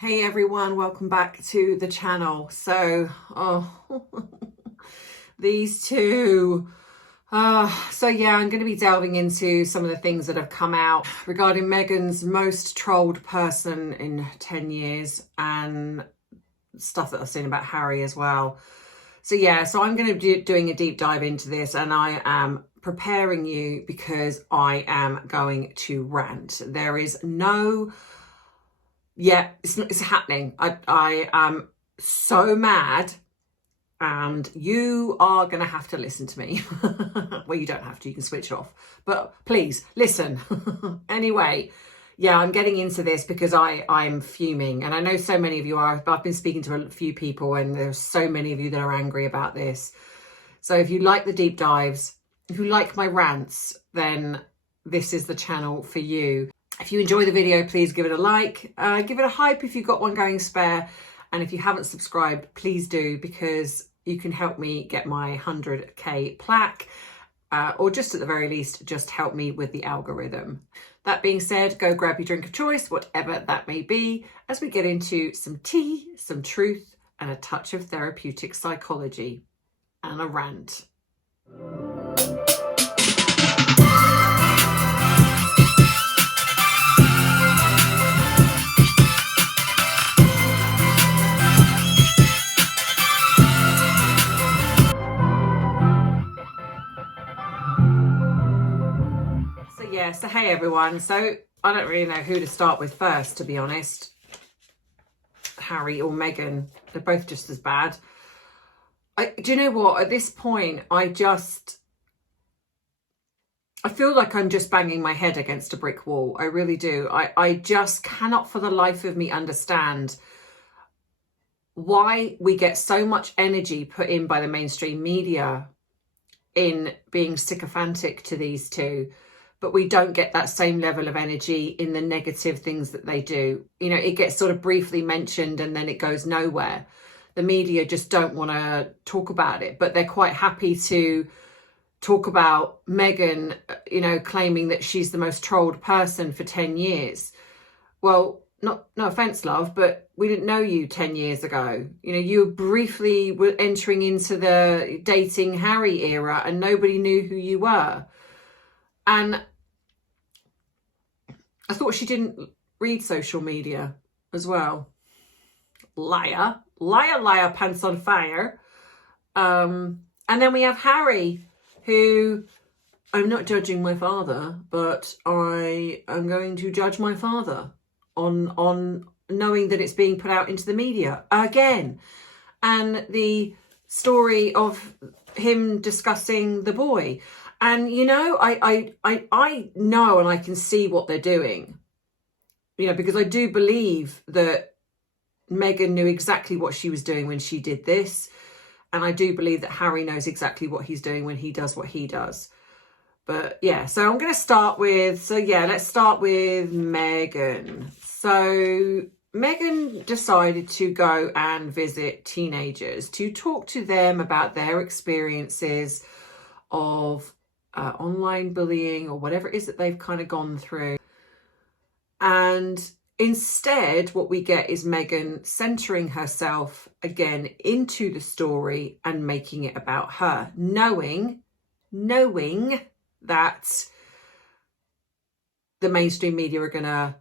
Hey everyone, welcome back to the channel. So, these two. Yeah, I'm going to be delving into some of the things that have come out regarding Meghan's most trolled person in 10 years and stuff that I've seen about Harry as well. So I'm going to be doing a deep dive into this, and I am preparing you because I am going to rant. There is no... Yeah, it's happening. I am so mad, and you are going to have to listen to me. Well, you don't have to, you can switch off, but please listen. Anyway, yeah, I'm getting into this because I'm fuming, and I know so many of you are. I've been speaking to a few people, and there's so many of you that are angry about this. So if you like the deep dives, if you like my rants, then this is the channel for you. If you enjoy the video, please give it a like, give it a hype if you've got one going spare. And if you haven't subscribed, please do, because you can help me get my 100k plaque, or just at the very least, just help me with the algorithm. That being said, go grab your drink of choice, whatever that may be, as we get into some tea, some truth, and a touch of therapeutic psychology and a rant. So hey everyone. So I don't really know who to start with first, to be honest. Harry or Meghan, they're both just as bad. Do you know what? At this point, I feel like I'm just banging my head against a brick wall. I really do. I just cannot for the life of me understand why we get so much energy put in by the mainstream media in being sycophantic to these two, but we don't get that same level of energy in the negative things that they do. You know, it gets sort of briefly mentioned and then it goes nowhere. The media just don't want to talk about it, but they're quite happy to talk about Meghan, you know, claiming that she's the most trolled person for 10 years. Well, no offense, love, but we didn't know you 10 years ago. You know, you briefly were entering into the dating Harry era and nobody knew who you were. And I thought she didn't read social media as well. Liar, liar, liar, pants on fire. And then we have Harry, who, I'm not judging my father, but I am going to judge my father on knowing that it's being put out into the media again. And the story of him discussing the boy. And, you know, I know and I can see what they're doing, you know, because I do believe that Meghan knew exactly what she was doing when she did this. And I do believe that Harry knows exactly what he's doing when he does what he does. But yeah, so I'm going to start with, let's start with Meghan. So Meghan decided to go and visit teenagers to talk to them about their experiences of online bullying or whatever it is that they've kind of gone through. And instead, what we get is Meghan centering herself again into the story and making it about her, knowing that the mainstream media are going to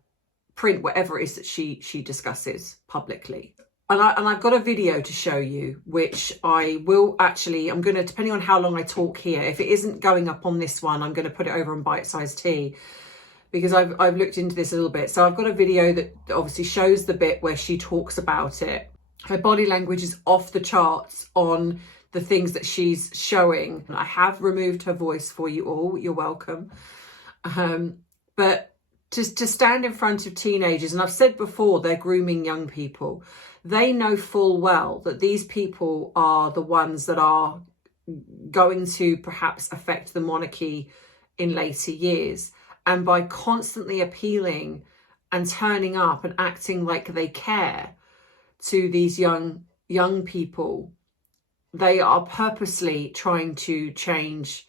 print whatever it is that she discusses publicly. And I've got a video to show you, which I will actually, I'm going to, depending on how long I talk here, if it isn't going up on this one, I'm going to put it over on Bite-Sized Tea, because I've looked into this a little bit. So I've got a video that obviously shows the bit where she talks about it. Her body language is off the charts on the things that she's showing. I have removed her voice for you all. You're welcome. But to stand in front of teenagers, and I've said before, they're grooming young people. They know full well that these people are the ones that are going to perhaps affect the monarchy in later years. And by constantly appealing and turning up and acting like they care to these young people, they are purposely trying to change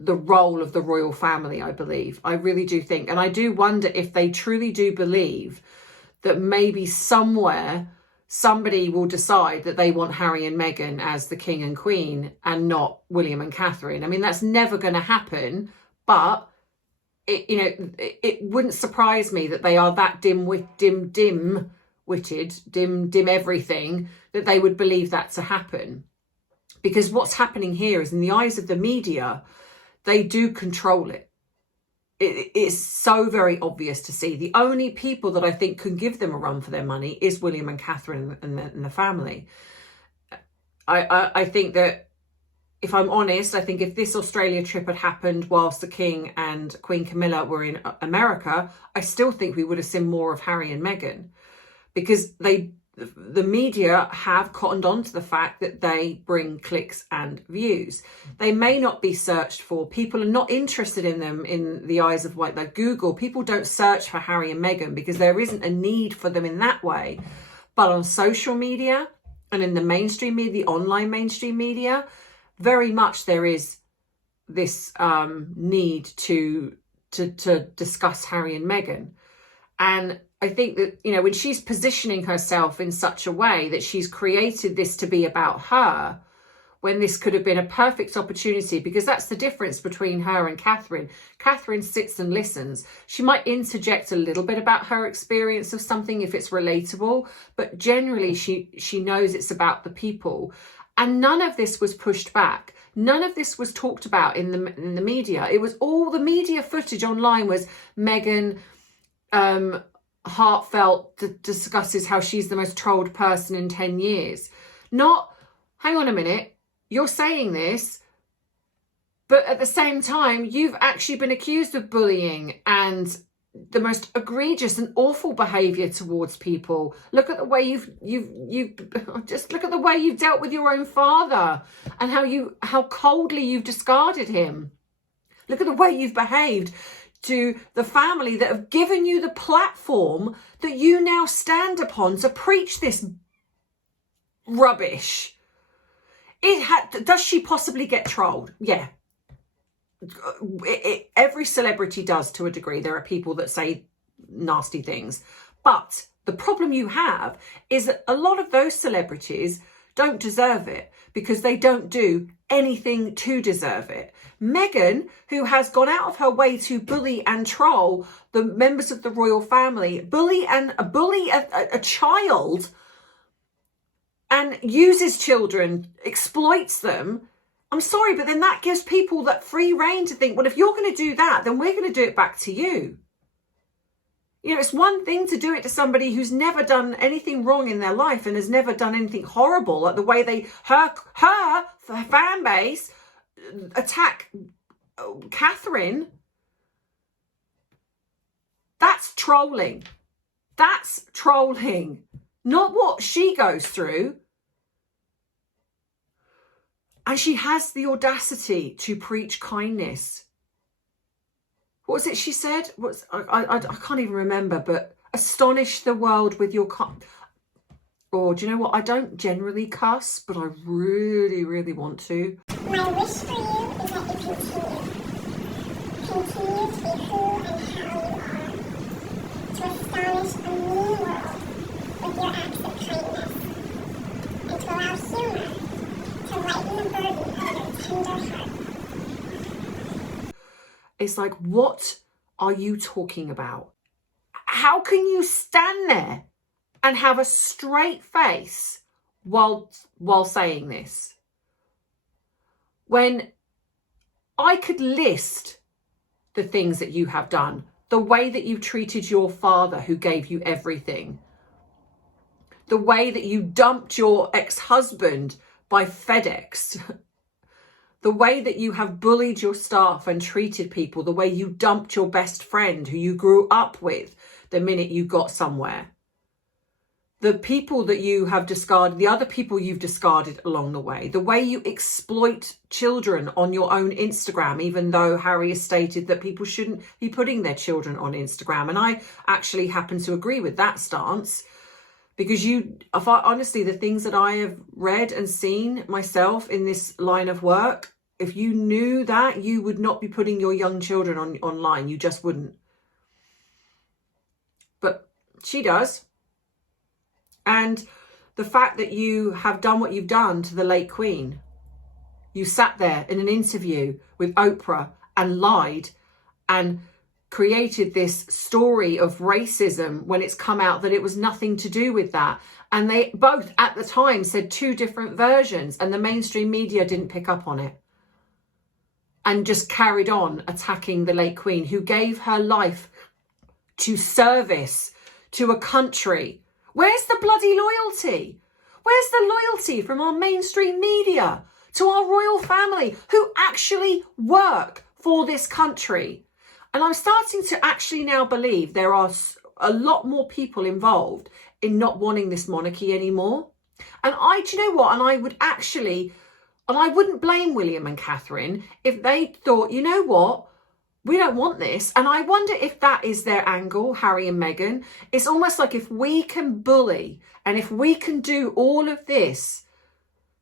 the role of the royal family, I believe. I really do think. And I do wonder if they truly do believe that maybe somewhere somebody will decide that they want Harry and Meghan as the king and queen and not William and Catherine. I mean, that's never going to happen, but it wouldn't surprise me that they are that dim-witted, dim everything, that they would believe that to happen. Because what's happening here is, in the eyes of the media, they do control it. It's so very obvious to see. The only people that I think can give them a run for their money is William and Catherine and the family. I think that, if I'm honest, I think if this Australia trip had happened whilst the King and Queen Camilla were in America, I still think we would have seen more of Harry and Meghan, because the media have cottoned on to the fact that they bring clicks and views. They may not be searched for. People are not interested in them in the eyes of like Google. People don't search for Harry and Meghan because there isn't a need for them in that way. But on social media and in the mainstream media, the online mainstream media, very much there is this need to discuss Harry and Meghan. And I think that, when she's positioning herself in such a way that she's created this to be about her, when this could have been a perfect opportunity, because that's the difference between her and Catherine. Catherine sits and listens. She might interject a little bit about her experience of something if it's relatable, but generally she knows it's about the people. And none of this was pushed back. None of this was talked about in the media. It was all the media footage online was Meghan heartfelt discusses how she's the most trolled person in 10 years. Not, hang on a minute, you're saying this, but at the same time, you've actually been accused of bullying and the most egregious and awful behaviour towards people. Look at the way you've just look at the way you've dealt with your own father and how coldly you've discarded him. Look at the way you've behaved to the family that have given you the platform that you now stand upon to preach this rubbish. Does she possibly get trolled? Yeah. Every celebrity does, to a degree. There are people that say nasty things. But the problem you have is that a lot of those celebrities don't deserve it because they don't do anything to deserve it. Meghan, who has gone out of her way to bully and troll the members of the royal family, bully a child, and uses children, exploits them. I'm sorry, but then that gives people that free rein to think, well, if you're going to do that, then we're going to do it back to you. It's one thing to do it to somebody who's never done anything wrong in their life and has never done anything horrible, like the way her fan base attack Catherine. That's trolling. That's trolling. Not what she goes through. And she has the audacity to preach kindness. What was it she said? I can't even remember, but astonish the world with your or do you know what? I don't generally cuss, but I really, really want to. My wish for you is that you continue. Continue to be who and how you are. To astonish a mean world with your acts of kindness. And to allow humor to lighten the burden of your tender heart. It's like, what are you talking about? How can you stand there and have a straight face while saying this? When I could list the things that you have done, the way that you treated your father who gave you everything, the way that you dumped your ex-husband by FedEx, the way that you have bullied your staff and treated people, the way you dumped your best friend who you grew up with the minute you got somewhere. The people that you have discarded, the other people you've discarded along the way, the way you exploit children on your own Instagram, even though Harry has stated that people shouldn't be putting their children on Instagram. And I actually happen to agree with that stance, because honestly, the things that I have read and seen myself in this line of work, if you knew that, you would not be putting your young children online. You just wouldn't. But she does. And the fact that you have done what you've done to the late Queen, you sat there in an interview with Oprah and lied and created this story of racism when it's come out that it was nothing to do with that. And they both at the time said two different versions, and the mainstream media didn't pick up on it and just carried on attacking the late Queen, who gave her life to service to a country. Where's the bloody loyalty? Where's the loyalty from our mainstream media to our royal family who actually work for this country? And I'm starting to actually now believe there are a lot more people involved in not wanting this monarchy anymore. And do you know what? And I wouldn't blame William and Catherine if they thought, you know what? We don't want this. And I wonder if that is their angle, Harry and Meghan. It's almost like if we can bully and if we can do all of this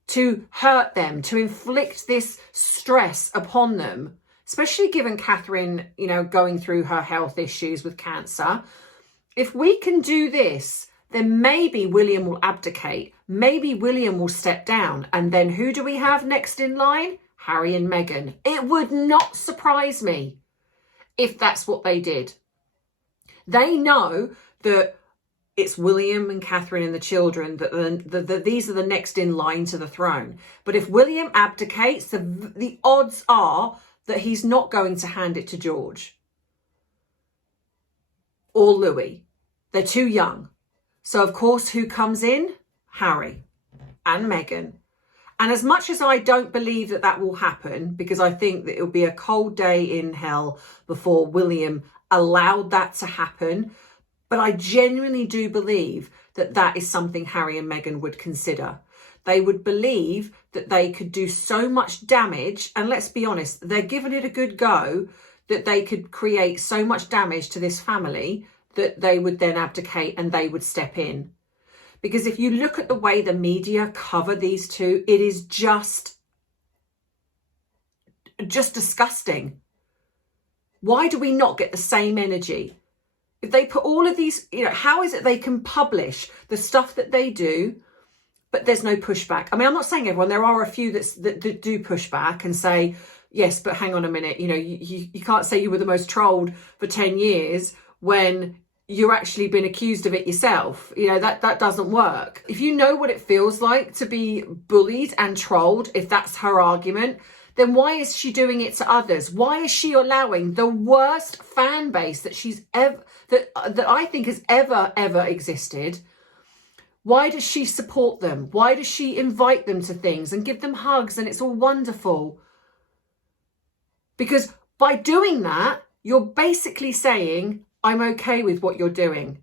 to hurt them, to inflict this stress upon them, especially given Catherine, you know, going through her health issues with cancer. If we can do this, then maybe William will abdicate. Maybe William will step down. And then who do we have next in line? Harry and Meghan. It would not surprise me if that's what they did. They know that it's William and Catherine and the children that these are the next in line to the throne. But if William abdicates, the odds are that he's not going to hand it to George or Louis. They're too young. So, of course, who comes in? Harry and Meghan. And as much as I don't believe that that will happen, because I think that it'll be a cold day in hell before William allowed that to happen, but I genuinely do believe that that is something Harry and Meghan would consider. They would believe that they could do so much damage, and let's be honest, they're giving it a good go, that they could create so much damage to this family that they would then abdicate and they would step in. Because if you look at the way the media cover these two, it is just disgusting. Why do we not get the same energy? If they put all of these, you know, how is it they can publish the stuff that they do, but there's no pushback? I mean, I'm not saying everyone, there are a few that do push back and say, yes, but hang on a minute, you know, you can't say you were the most trolled for 10 years when you're actually been accused of it yourself. You know, that doesn't work. If you know what it feels like to be bullied and trolled, if that's her argument, then why is she doing it to others? Why is she allowing the worst fan base that she's ever, that I think has ever existed? Why does she support them? Why does she invite them to things and give them hugs and it's all wonderful? Because by doing that, you're basically saying, I'm okay with what you're doing.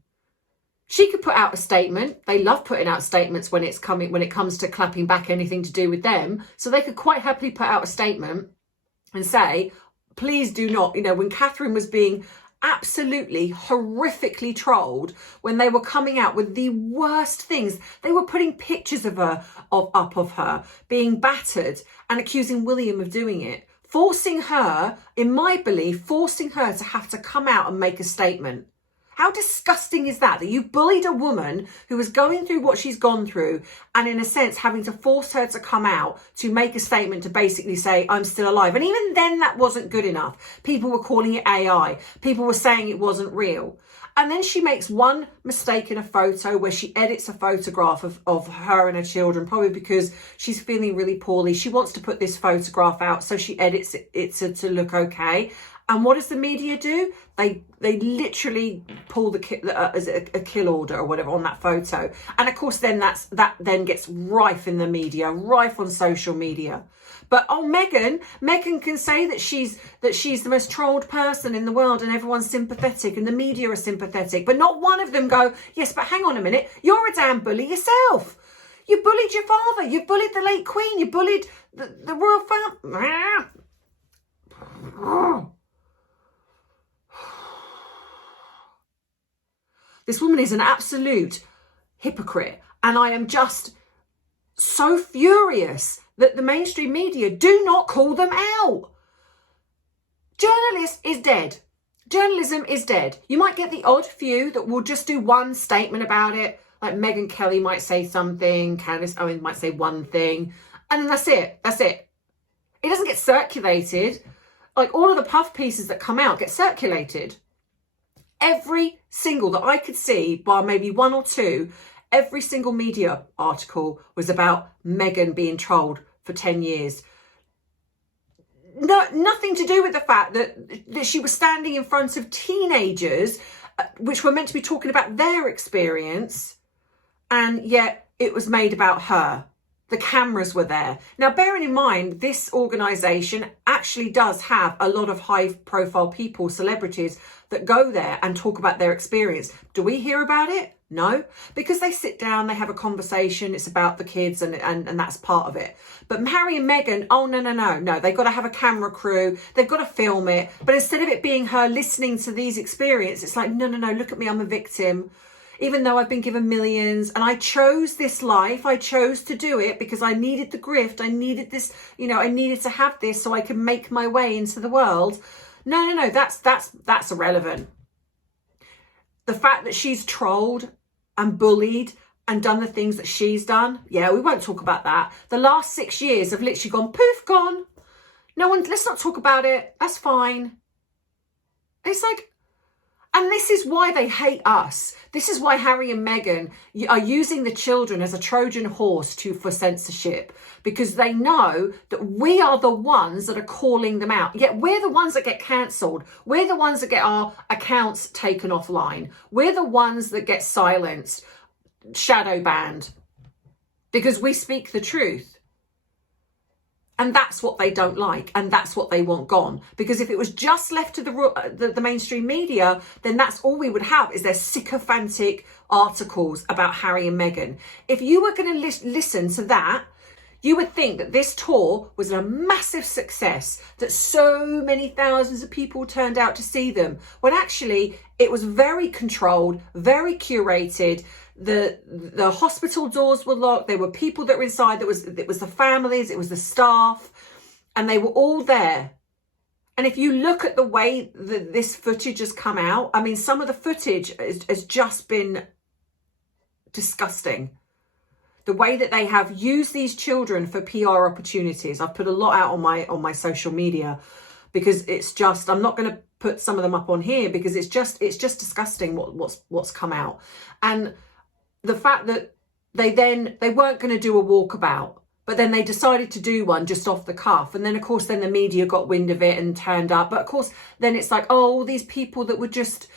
She could put out a statement. They love putting out statements when it comes to clapping back anything to do with them. So they could quite happily put out a statement and say, please do not, you know, when Catherine was being absolutely horrifically trolled, when they were coming out with the worst things, they were putting pictures of her, up of her being battered and accusing William of doing it. Forcing her, in my belief, forcing her to have to come out and make a statement. How disgusting is that? That you bullied a woman who was going through what she's gone through and in a sense having to force her to come out to make a statement to basically say, I'm still alive. And even then that wasn't good enough. People were calling it AI. People were saying it wasn't real. And then she makes one mistake in a photo where she edits a photograph of her and her children, probably because she's feeling really poorly. She wants to put this photograph out, so she edits it to look okay. And what does the media do? They literally pull a kill order or whatever on that photo. And of course, then that then gets rife in the media, rife on social media. But Meghan can say that she's the most trolled person in the world and everyone's sympathetic and the media are sympathetic. But not one of them go, yes, but hang on a minute, you're a damn bully yourself. You bullied your father, you bullied the late Queen, you bullied the royal family. This woman is an absolute hypocrite. And I am just so furious that the mainstream media do not call them out. Journalism is dead. Journalism is dead. You might get the odd few that will just do one statement about it, Like Meghan Kelly might say something, Candace Owens might say one thing, and then that's it. That's it. It doesn't get circulated. Like all of the puff pieces that come out get circulated. Every single that I could see, bar maybe one or two, every single media article was about Meghan being trolled for 10 years. No, nothing to do with the fact that she was standing in front of teenagers, which were meant to be talking about their experience, and yet it was made about her. The cameras were there. Now, bearing in mind, this organisation actually does have a lot of high-profile people, celebrities, that go there and talk about their experience. Do we hear about it? No, because they sit down, they have a conversation, it's about the kids, and that's part of it. But Harry and Meghan, oh, no, they've got to have a camera crew, they've got to film it. But instead of it being her listening to these experiences, it's like, no, look at me, I'm a victim. Even though I've been given millions and I chose this life, I chose to do it because I needed the grift. I needed this, I needed to have this so I could make my way into the world. No, that's irrelevant. The fact that she's trolled and bullied and done the things that she's done, yeah, we won't talk about that. The last 6 years have literally gone poof, gone. No one, let's not talk about it. That's fine. It's like, and this is why they hate us. This is why Harry and Meghan are using the children as a Trojan horse for censorship, because they know that we are the ones that are calling them out. Yet we're the ones that get cancelled. We're the ones that get our accounts taken offline. We're the ones that get silenced, shadow banned, because we speak the truth. And that's what they don't like, and that's what they want gone. Because if it was just left to the mainstream media, then that's all we would have is their sycophantic articles about Harry and Meghan. If you were going to listen to that, you would think that this tour was a massive success, that so many thousands of people turned out to see them, when actually it was very controlled, very curated. The hospital doors were locked. There were people that were inside. It was the families, it was the staff, and they were all there. And if you look at the way that this footage has come out, I mean, some of the footage has just been disgusting. The way that they have used these children for PR opportunities. I've put a lot out on my social media, because it's just, I'm not going to put some of them up on here because it's just disgusting what's come out. And the fact that they weren't going to do a walkabout, but then they decided to do one just off the cuff. And then, of course, then the media got wind of it and turned up. But, of course, then it's like, oh, these people that were just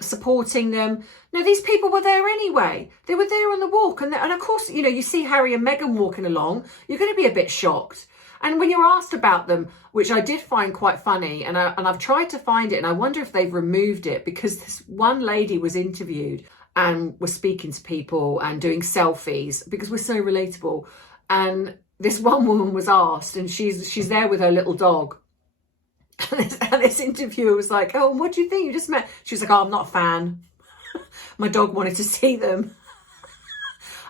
supporting them. No, these people were there anyway. They were there on the walk. And of course, you see Harry and Meghan walking along, you're going to be a bit shocked. And when you're asked about them, which I did find quite funny, and I've tried to find it, and I wonder if they've removed it, because this one lady was interviewed and was speaking to people and doing selfies, because we're so relatable. And this one woman was asked, and she's there with her little dog. And this interviewer was like, oh, what do you think? You just met? She was like, oh, I'm not a fan. My dog wanted to see them.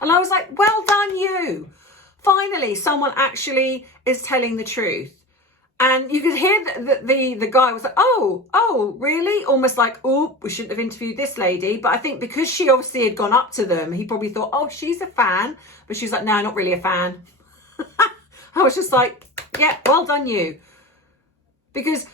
And I was like, well done, you. Finally, someone actually is telling the truth. And you could hear that the guy was like, oh, really? Almost like, oh, we shouldn't have interviewed this lady. But I think because she obviously had gone up to them, he probably thought, oh, she's a fan. But she's like, no, not really a fan. I was just like, yeah, well done, you. Because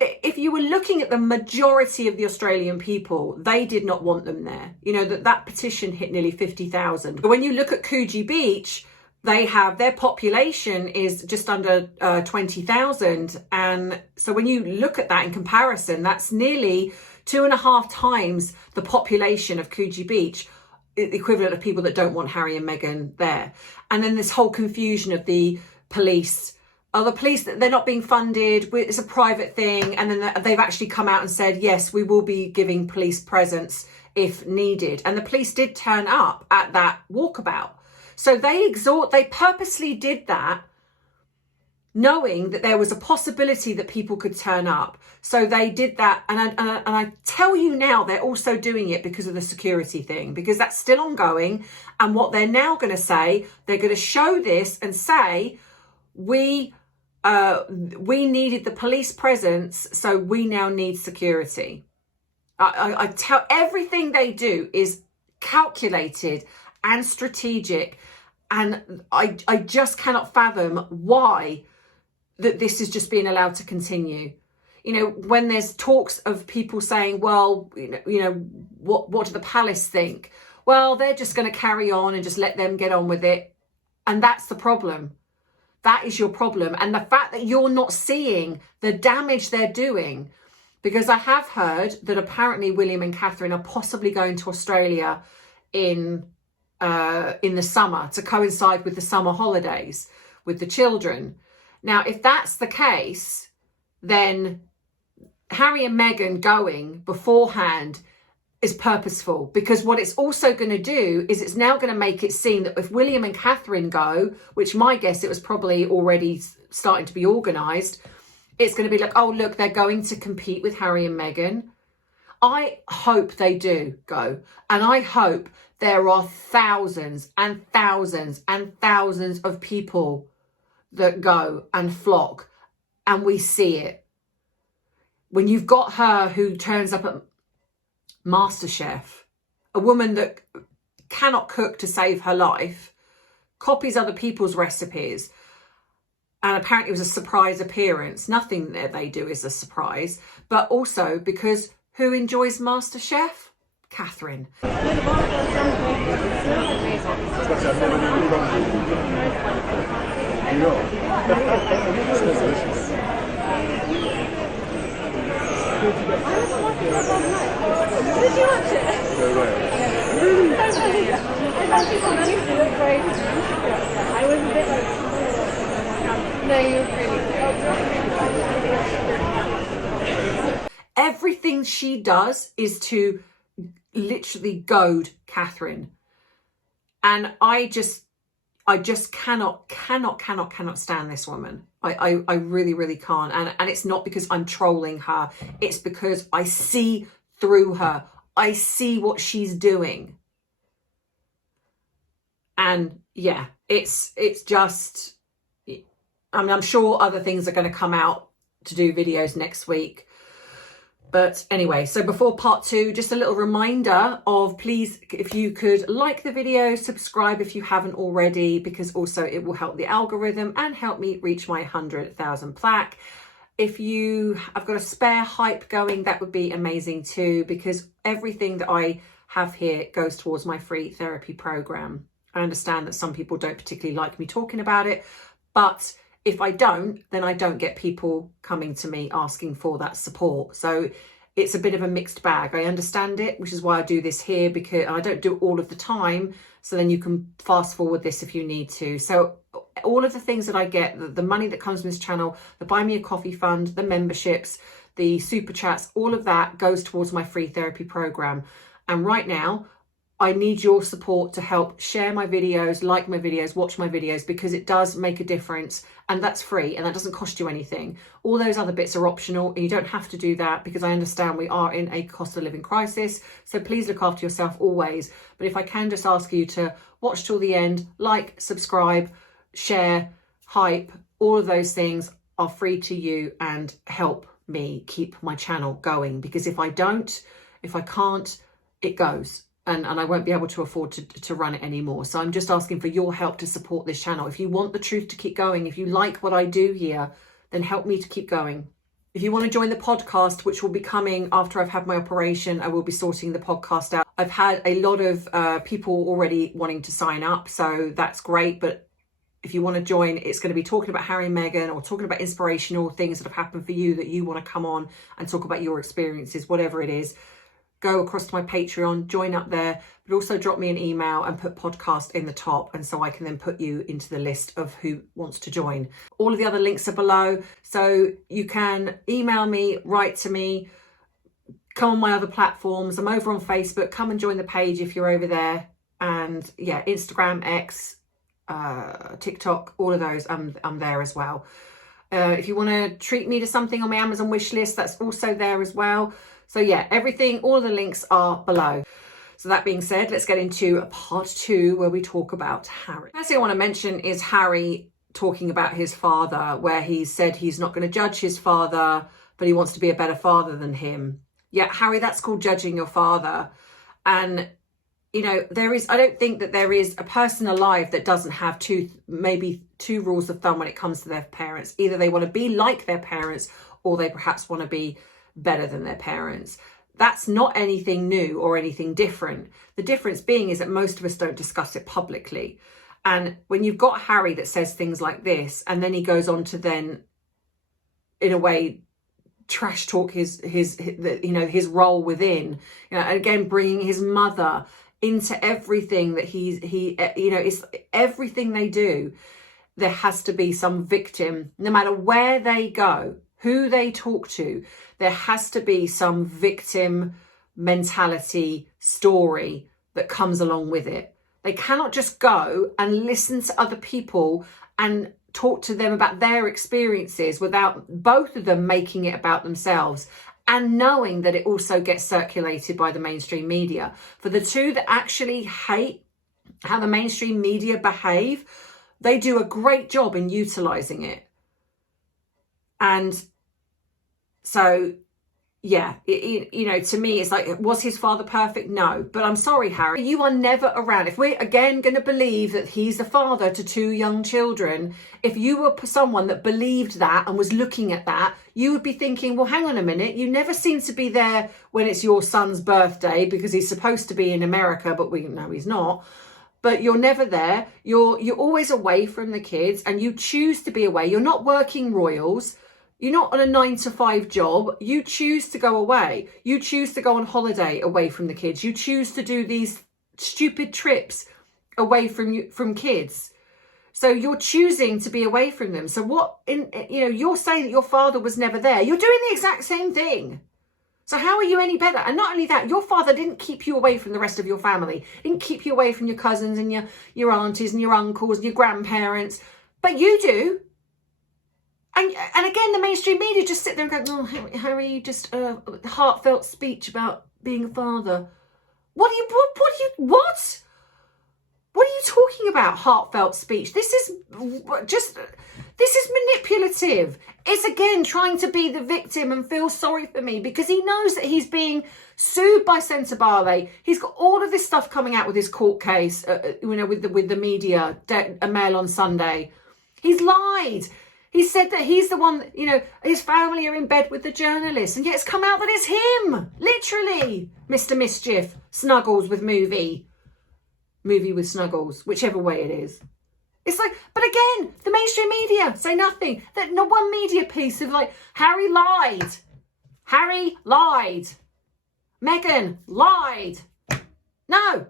if you were looking at the majority of the Australian people, they did not want them there. That petition hit nearly 50,000. But when you look at Coogee Beach, their population is just under 20,000. And so when you look at that in comparison, that's nearly 2.5 times the population of Coogee Beach, the equivalent of people that don't want Harry and Meghan there. And then this whole confusion of the police. The police, they're not being funded. It's a private thing. And then they've actually come out and said, yes, we will be giving police presence if needed. And the police did turn up at that walkabout. So they purposely did that, knowing that there was a possibility that people could turn up. So they did that. And I tell you now, they're also doing it because of the security thing, because that's still ongoing. And what they're now going to say, they're going to show this and say, we needed the police presence, so we now need security. I tell, everything they do is calculated and strategic. And I just cannot fathom why that this is just being allowed to continue. You know, when there's talks of people saying, well, what do the palace think? Well, they're just going to carry on and just let them get on with it. And that's the problem. That is your problem. And the fact that you're not seeing the damage they're doing, because I have heard that apparently William and Catherine are possibly going to Australia in the summer to coincide with the summer holidays with the children. Now, if that's the case, then Harry and Meghan going beforehand is purposeful, because what it's also going to do is it's now going to make it seem that if William and Catherine go, which my guess it was probably already starting to be organised, it's going to be like, oh, look, they're going to compete with Harry and Meghan. I hope they do go. And I hope there are thousands and thousands and thousands of people that go and flock, and we see it. When you've got her who turns up at MasterChef, a woman that cannot cook to save her life, copies other people's recipes, and apparently it was a surprise appearance. Nothing that they do is a surprise, but also because who enjoys MasterChef? Catherine. Did you watch it? I was a bit like, no, you're pretty. Everything she does is to literally goad Catherine. And I just cannot stand this woman. I really, really can't. And it's not because I'm trolling her. It's because I see through her. I see what she's doing. And yeah, it's just, I mean, I'm sure other things are going to come out to do videos next week. But anyway, so before part 2, just a little reminder of, please, if you could like the video, subscribe if you haven't already, because also it will help the algorithm and help me reach my 100,000 plaque. If you have got a spare hype going, that would be amazing too, because everything that I have here goes towards my free therapy program. I understand that some people don't particularly like me talking about it, but if I don't, then I don't get people coming to me asking for that support. So it's a bit of a mixed bag. I understand it, which is why I do this here, because I don't do it all of the time. So then you can fast forward this if you need to. So all of the things that I get, the money that comes from this channel, the Buy Me a Coffee Fund, the memberships, the super chats, all of that goes towards my free therapy program. And right now, I need your support to help share my videos, like my videos, watch my videos, because it does make a difference, and that's free and that doesn't cost you anything. All those other bits are optional and you don't have to do that, because I understand we are in a cost of living crisis. So please look after yourself always. But if I can just ask you to watch till the end, like, subscribe, share, hype, all of those things are free to you and help me keep my channel going, because if I can't, it goes. And I won't be able to afford to run it anymore. So I'm just asking for your help to support this channel. If you want the truth to keep going, if you like what I do here, then help me to keep going. If you want to join the podcast, which will be coming after I've had my operation, I will be sorting the podcast out. I've had a lot of people already wanting to sign up, so that's great. But if you want to join, it's going to be talking about Harry and Meghan, or talking about inspirational things that have happened for you that you want to come on and talk about your experiences, whatever it is. Go across to my Patreon, join up there, but also drop me an email and put podcast in the top, and so I can then put you into the list of who wants to join. All of the other links are below, so you can email me, write to me, come on my other platforms. I'm over on Facebook. Come and join the page if you're over there. And yeah, Instagram, X, TikTok, all of those, I'm there as well. If you want to treat me to something on my Amazon wish list, that's also there as well. So yeah, everything, all of the links are below. So that being said, let's get into part 2 where we talk about Harry. First thing I want to mention is Harry talking about his father, where he said he's not going to judge his father, but he wants to be a better father than him. Yeah, Harry, that's called judging your father. And you know, I don't think that there is a person alive that doesn't have maybe two rules of thumb when it comes to their parents. Either they want to be like their parents, or they perhaps want to be better than their parents. That's not anything new or anything different. The difference being is that most of us don't discuss it publicly. And when you've got Harry that says things like this, and then he goes on to then, in a way, trash talk his role within, you know, again, bringing his mother into everything that it's everything they do. There has to be some victim, no matter where they go, who they talk to, there has to be some victim mentality story that comes along with it. They cannot just go and listen to other people and talk to them about their experiences without both of them making it about themselves and knowing that it also gets circulated by the mainstream media. For the two that actually hate how the mainstream media behave, they do a great job in utilising it. And so, yeah, you know, to me, it's like, was his father perfect? No. But I'm sorry, Harry, you are never around. If we're, again, going to believe that he's the father to two young children, if you were someone that believed that and was looking at that, you would be thinking, well, hang on a minute, you never seem to be there when it's your son's birthday because he's supposed to be in America, but we know he's not. But you're never there. You're always away from the kids, and you choose to be away. You're not working royals. You're not on a 9-to-5 job. You choose to go away. You choose to go on holiday away from the kids. You choose to do these stupid trips away from kids. So you're choosing to be away from them. So you're saying that your father was never there. You're doing the exact same thing. So how are you any better? And not only that, your father didn't keep you away from the rest of your family. Didn't keep you away from your cousins and your aunties and your uncles and your grandparents. But you do. And again, the mainstream media just sit there and go, oh, Harry, just a heartfelt speech about being a father. What are you talking about? Heartfelt speech. This is manipulative. It's again trying to be the victim and feel sorry for me because he knows that he's being sued by Senator Barley. He's got all of this stuff coming out with his court case, with the media, a Mail on Sunday. He's lied. He said that he's the one, his family are in bed with the journalist, and yet it's come out that it's him. Literally, Mr. Mischief, Snuggles with movie with Snuggles, whichever way it is. It's like, but again, the mainstream media say nothing. That not one media piece of like, Harry lied. Meghan lied. No.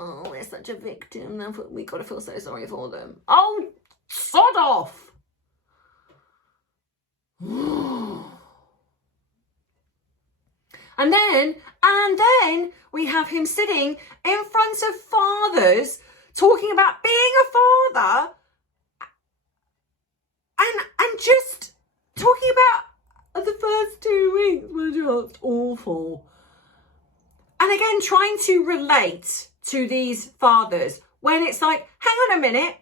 Oh, we're such a victim. We got to feel so sorry for them. Oh, sod off. And then we have him sitting in front of fathers talking about being a father and just talking about the first 2 weeks were just awful. And again, trying to relate to these fathers when it's like, hang on a minute,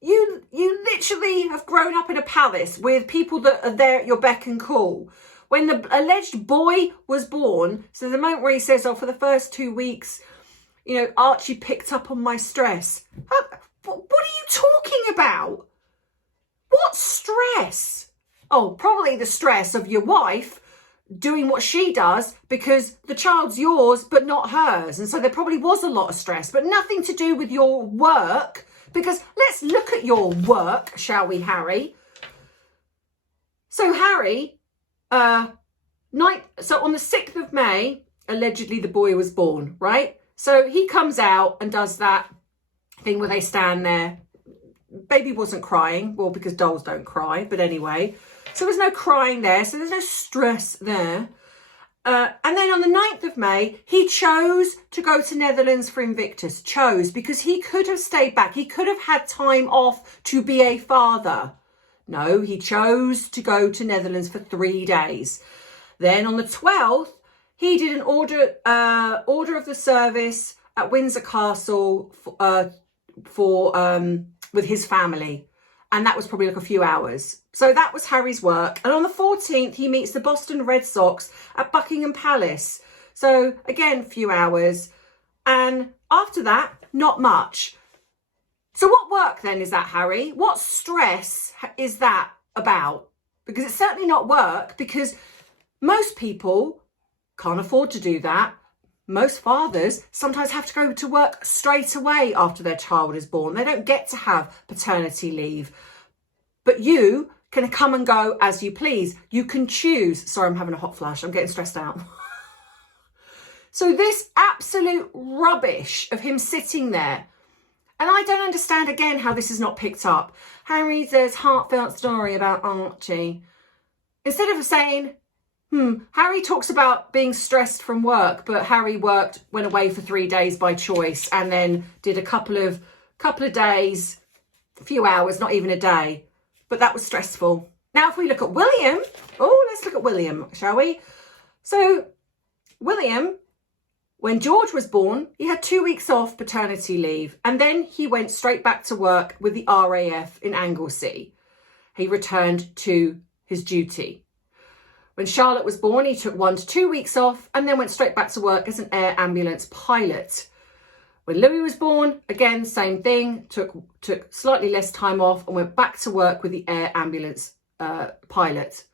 you literally have grown up in a palace with people that are there at your beck and call. When the alleged boy was born, so the moment where he says, oh, for the first 2 weeks, Archie picked up on my stress. What are you talking about? What stress? Oh, probably the stress of your wife doing what she does because the child's yours but not hers. And so there probably was a lot of stress, but nothing to do with your work. Because let's look at your work, shall we, Harry? So Harry, so on the 6th of May, allegedly the boy was born, right? So he comes out and does that thing where they stand there. Baby wasn't crying, well, because dolls don't cry, but anyway. So there's no crying there, so there's no stress there. And then on the 9th of May, he chose to go to Netherlands for Invictus. Because he could have stayed back. He could have had time off to be a father. No, he chose to go to Netherlands for 3 days. Then on the 12th, he did an order of the service at Windsor Castle with his family. And that was probably like a few hours. So that was Harry's work. And on the 14th, he meets the Boston Red Sox at Buckingham Palace. So again, a few hours. And after that, not much. So what work then is that, Harry? What stress is that about? Because it's certainly not work, because most people can't afford to do that. Most fathers sometimes have to go to work straight away after their child is born. They don't get to have paternity leave. But you can come and go as you please. You can choose. Sorry, I'm having a hot flash. I'm getting stressed out. So this absolute rubbish of him sitting there, and I don't understand again how this is not picked up. Harry says heartfelt story about Archie. Instead of saying, Harry talks about being stressed from work, but Harry went away for 3 days by choice, and then did a couple of days, a few hours, not even a day. But that was stressful. Now, if we look at William, let's look at William, shall we? So William, when George was born, he had 2 weeks off paternity leave, and then he went straight back to work with the RAF in Anglesey. He returned to his duty. When Charlotte was born, he took 1 to 2 weeks off and then went straight back to work as an air ambulance pilot. When Louis was born, again, same thing, took slightly less time off and went back to work with the air ambulance pilot.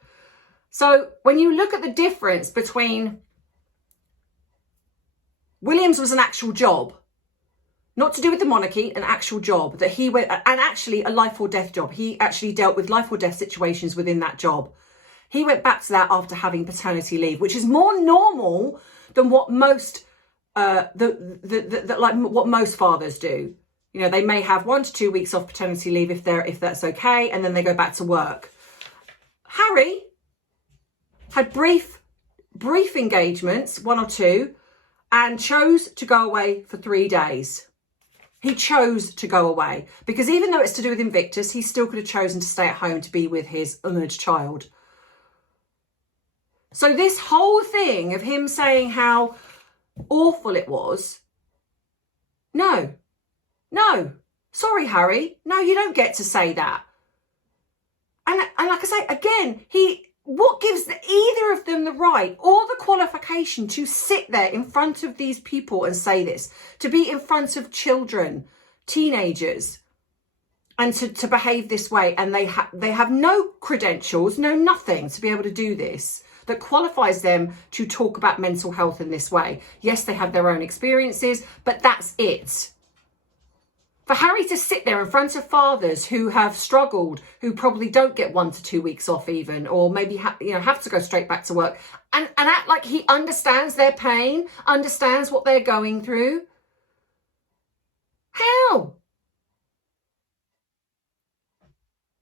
So when you look at the difference between William's was an actual job, not to do with the monarchy, an actual job that he went, and actually a life or death job. He actually dealt with life or death situations within that job. He went back to that after having paternity leave, which is more normal than what most what most fathers do. You know, they may have 1 to 2 weeks off paternity leave if that's okay, and then they go back to work. Harry had brief engagements, 1 or 2, and chose to go away for 3 days. He chose to go away because even though it's to do with Invictus, he still could have chosen to stay at home to be with his honoured child. So this whole thing of him saying how awful it was, no, sorry, Harry, no, you don't get to say that. And like I say, again, what gives either of them the right or the qualification to sit there in front of these people and say this, to be in front of children, teenagers, and to behave this way? And they have no credentials, no nothing to be able to do this that qualifies them to talk about mental health in this way. Yes, they have their own experiences, but that's it. For Harry to sit there in front of fathers who have struggled, who probably don't get 1 to 2 weeks off even, or maybe have to go straight back to work, and act like he understands their pain, understands what they're going through. How?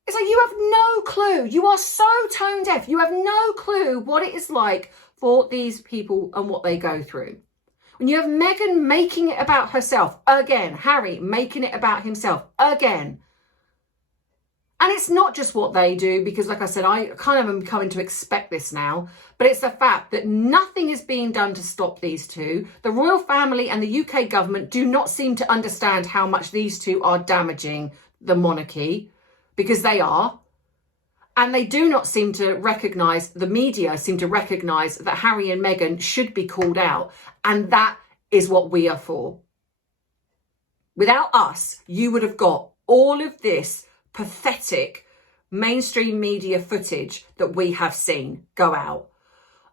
It's like you have no clue. You are so tone deaf. You have no clue what it is like for these people and what they go through. When you have Meghan making it about herself again, Harry making it about himself again. And it's not just what they do, because like I said, I kind of am coming to expect this now, but it's the fact that nothing is being done to stop these two. The royal family and the UK government do not seem to understand how much these two are damaging the monarchy, because they are. And they do not seem to recognise, the media seem to recognise that Harry and Meghan should be called out. And that is what we are for. Without us, you would have got all of this pathetic mainstream media footage that we have seen go out.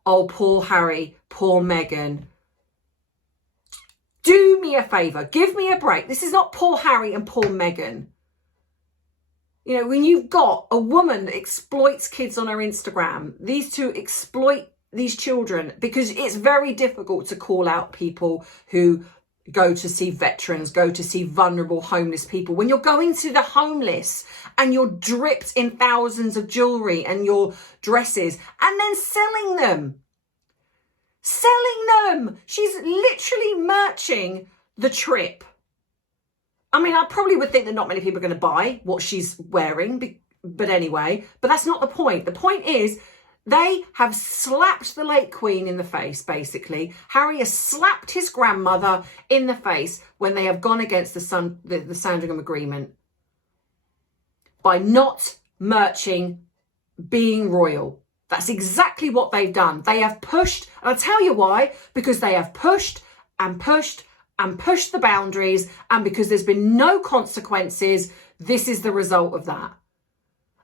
Oh, poor Harry, poor Meghan. Do me a favour, give me a break. This is not poor Harry and poor Meghan. You know, when you've got a woman that exploits kids on her Instagram, these two exploit these children, because it's very difficult to call out people who go to see veterans, go to see vulnerable homeless people. When you're going to the homeless and you're dripped in thousands of jewellery and your dresses and then selling them. She's literally merching the trip. I mean, I probably would think that not many people are going to buy what she's wearing, but anyway, but that's not the point. The point is they have slapped the late Queen in the face, basically. Harry has slapped his grandmother in the face when they have gone against the Sandringham Agreement by not merching being royal. That's exactly what they've done. They have pushed, and I'll tell you why, because they have pushed and pushed and pushed the boundaries, and because there's been no consequences, this is the result of that.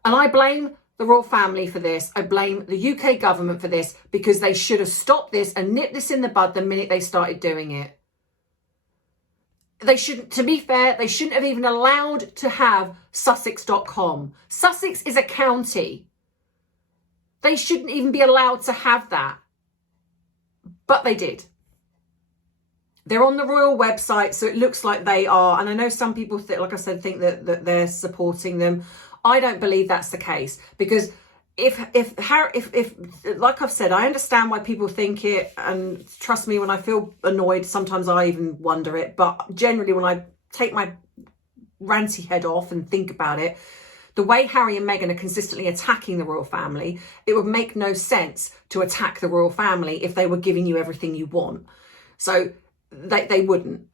And I blame the royal family for this. I blame the UK government for this, because they should have stopped this and nipped this in the bud the minute they started doing it. They shouldn't, to be fair, they shouldn't have even allowed to have Sussex.com. Sussex is a county. They shouldn't even be allowed to have that. But they did. They're on the royal website, so it looks like they are. And I know some people, like I said, think that they're supporting them. I don't believe that's the case, because if like I've said, I understand why people think it, and trust me, when I feel annoyed, sometimes I even wonder it. But generally, when I take my ranty head off and think about it, the way Harry and Meghan are consistently attacking the royal family, it would make no sense to attack the royal family if they were giving you everything you want. So they wouldn't.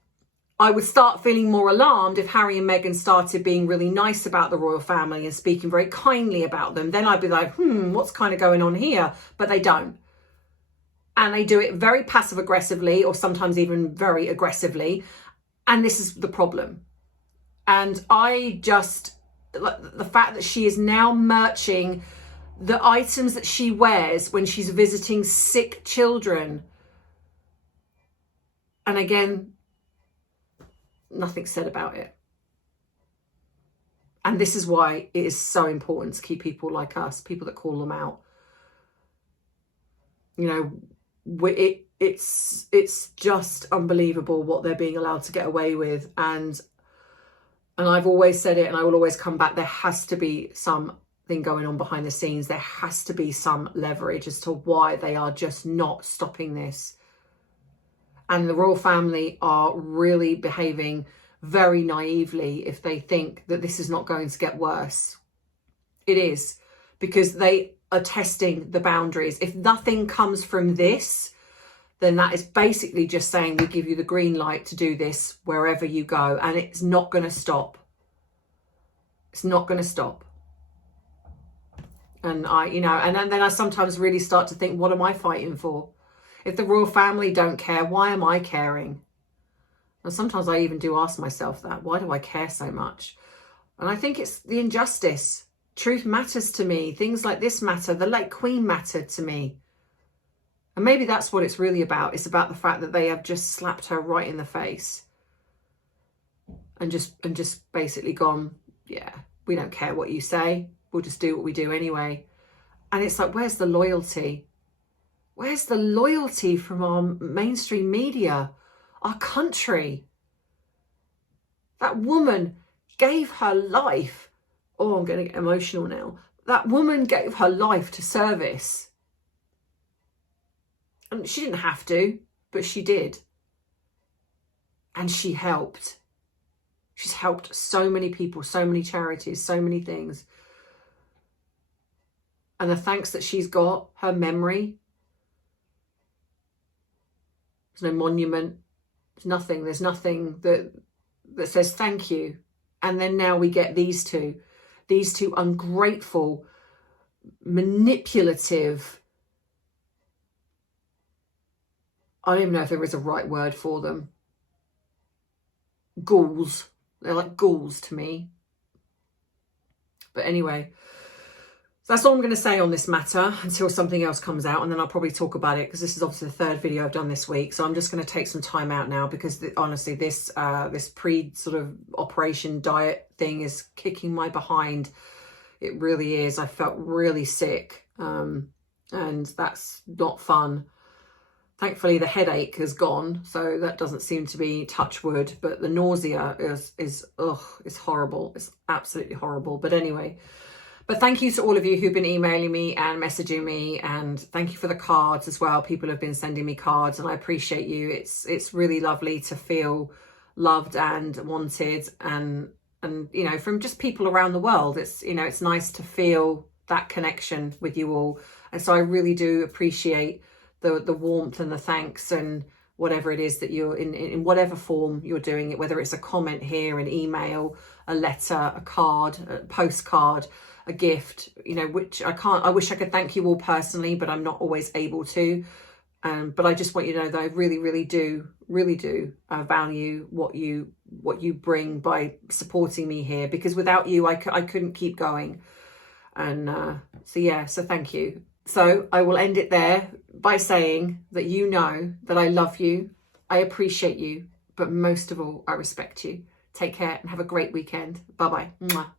I would start feeling more alarmed if Harry and Meghan started being really nice about the royal family and speaking very kindly about them. Then I'd be like, what's kind of going on here? But they don't. And they do it very passive aggressively, or sometimes even very aggressively. And this is the problem. And I just, the fact that she is now merching the items that she wears when she's visiting sick children. And again, nothing said about it. And this is why it is so important to keep people like us, people that call them out. You know, it's just unbelievable what they're being allowed to get away with. And I've always said it, and I will always come back. There has to be something going on behind the scenes. There has to be some leverage as to why they are just not stopping this. And the royal family are really behaving very naively if they think that this is not going to get worse. It is, because they are testing the boundaries. If nothing comes from this, then that is basically just saying, we give you the green light to do this wherever you go. And it's not going to stop. It's not going to stop. And and then I sometimes really start to think, what am I fighting for? If the royal family don't care, why am I caring? And sometimes I even do ask myself that. Why do I care so much? And I think it's the injustice. Truth matters to me. Things like this matter. The late Queen mattered to me. And maybe that's what it's really about. It's about the fact that they have just slapped her right in the face. And just basically gone, yeah, we don't care what you say. We'll just do what we do anyway. And it's like, where's the loyalty? Where's the loyalty from our mainstream media, our country? That woman gave her life. Oh, I'm going to get emotional now. That woman gave her life to service. And she didn't have to, but she did. And she helped. She's helped so many people, so many charities, so many things. And the thanks that she's got, her memory. There's no monument. There's nothing. There's nothing that says thank you. And then now we get these two ungrateful, manipulative, I don't even know if there is a right word for them. Ghouls. They're like ghouls to me. But anyway, that's all I'm going to say on this matter until something else comes out, and then I'll probably talk about it, because this is obviously the third video I've done this week. So I'm just going to take some time out now, because honestly, this pre sort of operation diet thing is kicking my behind. It really is. I felt really sick, and that's not fun. Thankfully, the headache has gone, so that doesn't seem to be, touch wood, but the nausea is horrible. It's absolutely horrible. But anyway, but thank you to all of you who've been emailing me and messaging me, and thank you for the cards as well. People have been sending me cards, and I appreciate you. It's really lovely to feel loved and wanted, and you know, from just people around the world. It's, you know, it's nice to feel that connection with you all, and so I really do appreciate the warmth and the thanks, and whatever it is that you're in whatever form you're doing it, whether it's a comment here, an email, a letter, a card, a postcard, a gift, you know, which I wish I could thank you all personally, but I'm not always able to. But I just want you to know that I really do value what you bring by supporting me here, because without you I couldn't keep going. And so thank you. So I will end it there by saying that you know that I love you, I appreciate you, but most of all I respect you. Take care and have a great weekend. Bye bye. Mwah.